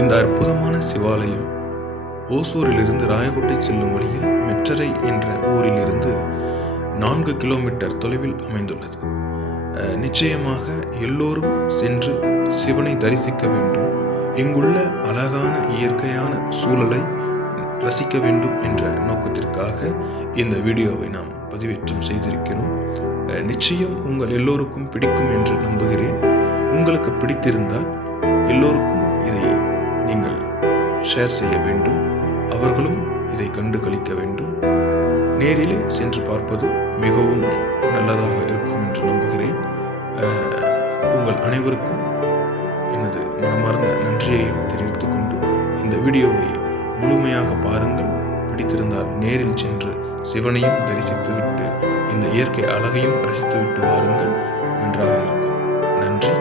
இந்த அற்புதமான சிவாலயம் ஓசூரிலிருந்து ராயக்கோட்டை செல்லும் வழியில் மெற்றரை என்ற ஊரிலிருந்து 4 கிலோமீட்டர் தொலைவில் அமைந்துள்ளது. நிச்சயமாக எல்லோரும் சென்று சிவனை தரிசிக்க வேண்டும், இங்குள்ள அழகான இயற்கையான சூழலை ரசிக்க வேண்டும் என்ற நோக்கத்திற்காக இந்த வீடியோவை நாம் பதிவேற்றம் செய்திருக்கிறோம். நிச்சயம் உங்கள் எல்லோருக்கும் பிடிக்கும் என்று நம்புகிறேன். உங்களுக்கு பிடித்திருந்தால் எல்லோருக்கும் இதை நீங்கள் ஷேர் செய்ய வேண்டும், அவர்களும் இதை கண்டு களிக்க வேண்டும். நேரிலே சென்று பார்ப்பது மிகவும் நல்லதாக இருக்கும் என்று நம்புகிறேன். உங்கள் அனைவருக்கும் எனது மனமார்ந்த நன்றியையும் தெரிவித்துக் கொண்டு இந்த வீடியோவை முழுமையாக பாருங்கள். பிடித்திருந்தால் நேரில் சென்று சிவனையும் தரிசித்துவிட்டு இந்த இயற்கை அழகையும் ரசித்துவிட்டு வாருங்கள். நன்றாக இருக்கும். நன்றி.